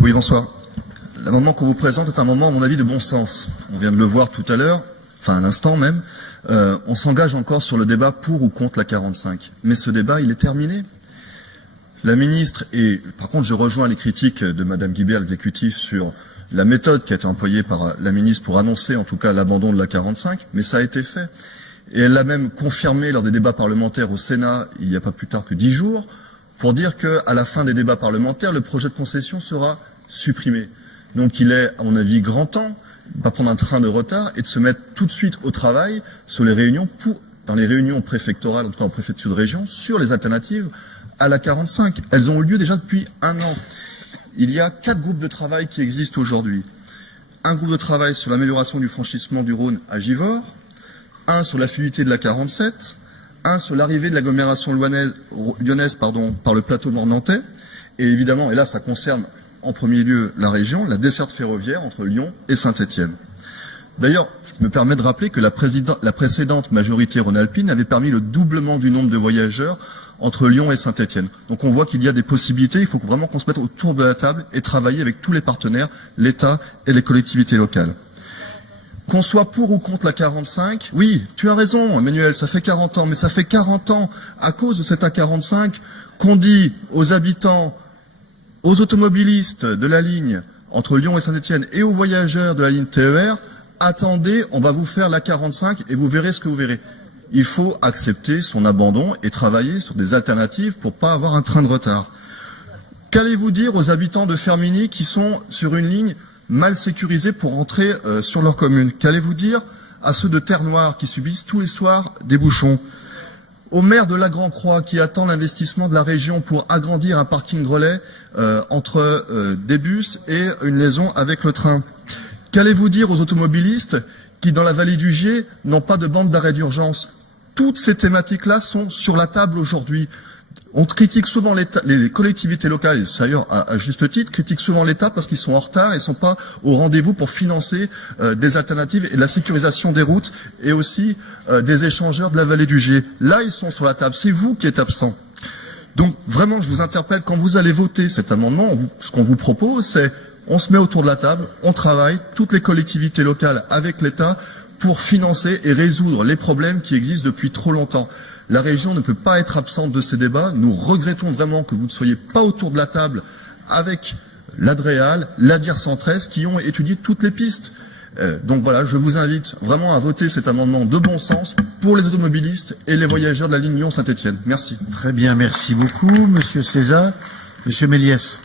Oui, bonsoir. L'amendement qu'on vous présente est un amendement, à mon avis, de bon sens. On vient de le voir tout à l'heure, enfin à l'instant même. On s'engage encore sur le débat pour ou contre la 45. Mais ce débat, il est terminé. La ministre, et par contre je rejoins les critiques de Madame Guibert, l'exécutif, sur la méthode qui a été employée par la ministre pour annoncer en tout cas l'abandon de la 45, mais ça a été fait. Et elle l'a même confirmé lors des débats parlementaires au Sénat, il n'y a pas plus tard que 10 jours, pour dire qu'à la fin des débats parlementaires, le projet de concession sera supprimé. Donc il est, à mon avis, grand temps de ne pas prendre un train de retard et de se mettre tout de suite au travail sur les réunions, dans les réunions préfectorales, en tout cas en préfecture de région, sur les alternatives à la 45. Elles ont eu lieu déjà depuis 1 an. Il y a 4 groupes de travail qui existent aujourd'hui. Un groupe de travail sur l'amélioration du franchissement du Rhône à Givors, un sur la fluidité de la 47, un sur l'arrivée de l'agglomération lyonnaise par le plateau nord-nantais, et évidemment, et là ça concerne en premier lieu la région, la desserte ferroviaire entre Lyon et Saint-Étienne. D'ailleurs, je me permets de rappeler que la précédente majorité rhône-alpine avait permis le doublement du nombre de voyageurs entre Lyon et Saint-Étienne. Donc on voit qu'il y a des possibilités, il faut vraiment qu'on se mette autour de la table et travailler avec tous les partenaires, l'État et les collectivités locales. Qu'on soit pour ou contre la 45, oui, tu as raison, Emmanuel, ça fait 40 ans, mais ça fait 40 ans, à cause de cette A45, qu'on dit aux habitants, aux automobilistes de la ligne entre Lyon et Saint-Étienne et aux voyageurs de la ligne TER, attendez, on va vous faire la 45 et vous verrez ce que vous verrez. Il faut accepter son abandon et travailler sur des alternatives pour pas avoir un train de retard. Qu'allez-vous dire aux habitants de Fermigny qui sont sur une ligne mal sécurisée pour entrer sur leur commune? Qu'allez-vous dire à ceux de Terre-Noire qui subissent tous les soirs des bouchons? Au maire de la Grand-Croix qui attend l'investissement de la région pour agrandir un parking relais entre des bus et une liaison avec le train? Qu'allez-vous dire aux automobilistes qui, dans la vallée du Gier, n'ont pas de bande d'arrêt d'urgence? Toutes ces thématiques-là sont sur la table aujourd'hui. On critique souvent les collectivités locales, et d'ailleurs à juste titre, critiquent souvent l'État parce qu'ils sont en retard et ne sont pas au rendez-vous pour financer des alternatives et la sécurisation des routes et aussi des échangeurs de la vallée du Gier. Là, ils sont sur la table. C'est vous qui êtes absents. Donc, vraiment, je vous interpelle, quand vous allez voter cet amendement, ce qu'on vous propose, c'est on se met autour de la table, on travaille, toutes les collectivités locales avec l'État, pour financer et résoudre les problèmes qui existent depuis trop longtemps. La région ne peut pas être absente de ces débats. Nous regrettons vraiment que vous ne soyez pas autour de la table avec l'Adréal, l'Adir Centres, qui ont étudié toutes les pistes. Donc voilà, je vous invite vraiment à voter cet amendement de bon sens pour les automobilistes et les voyageurs de la ligne Lyon-Saint-Étienne. Merci. Très bien, merci beaucoup, Monsieur César. Monsieur Méliès.